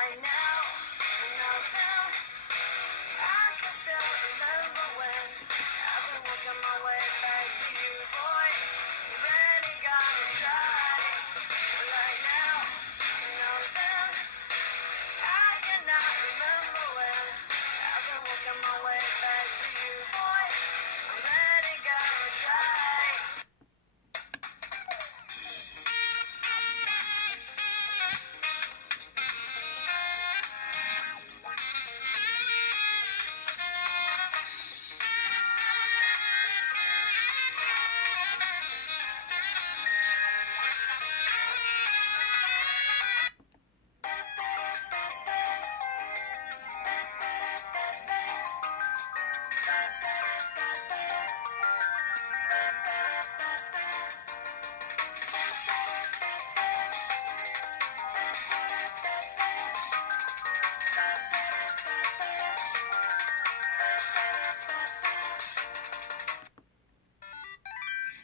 right now, nothing. I can still remember when I've been working my way back to you, boy. Already got inside. Right now, nothing. I cannot remember when I've been working my way back to you, boy. Already got inside.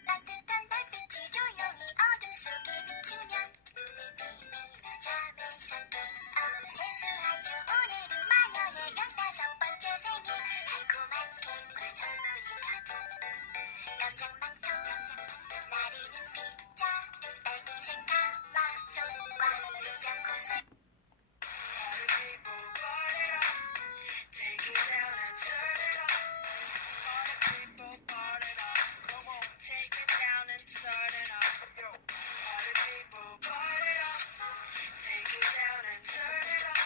따뜻한 달빛이 조용히 어둠 속에 비추면 눈을 비비며 잠에 섰던 세수하죠. 오늘은 마녀의 15번째 생일. 달콤한 케이크와 선물이 가득 깜짝 망토 나르는 빗자루 딸기색 가마솥과 수정구슬. Take it down and turn it up. All the people part it up. Come on, take it down and turn it up. Yo, all the people part it up. Take it down and turn it up.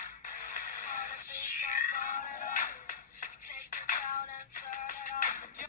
All the people part it up. Take it down and turn it up. Yo.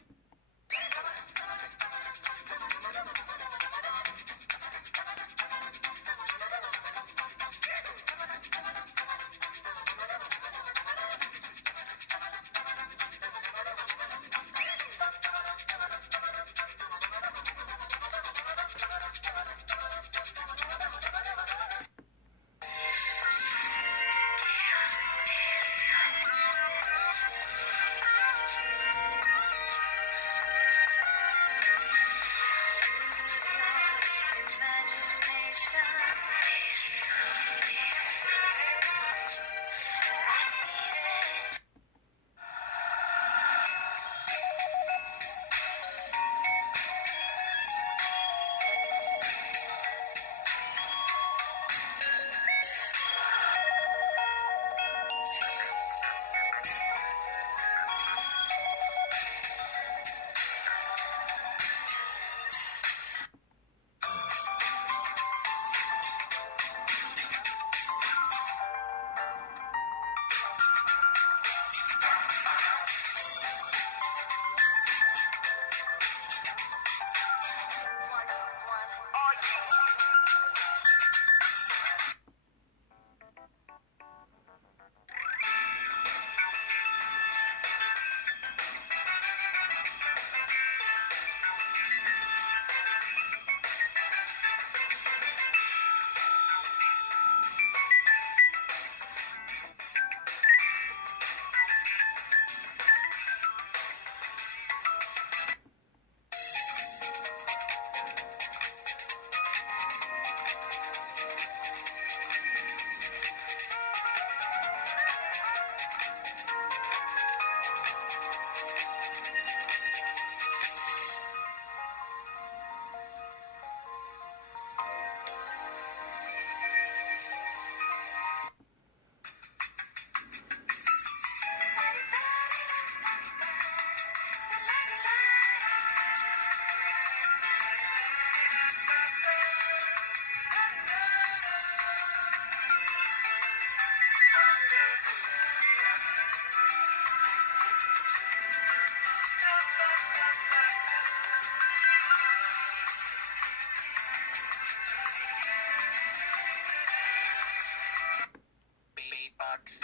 Beatbox.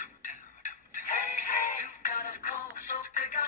Hey, hey, you gotta call so big up.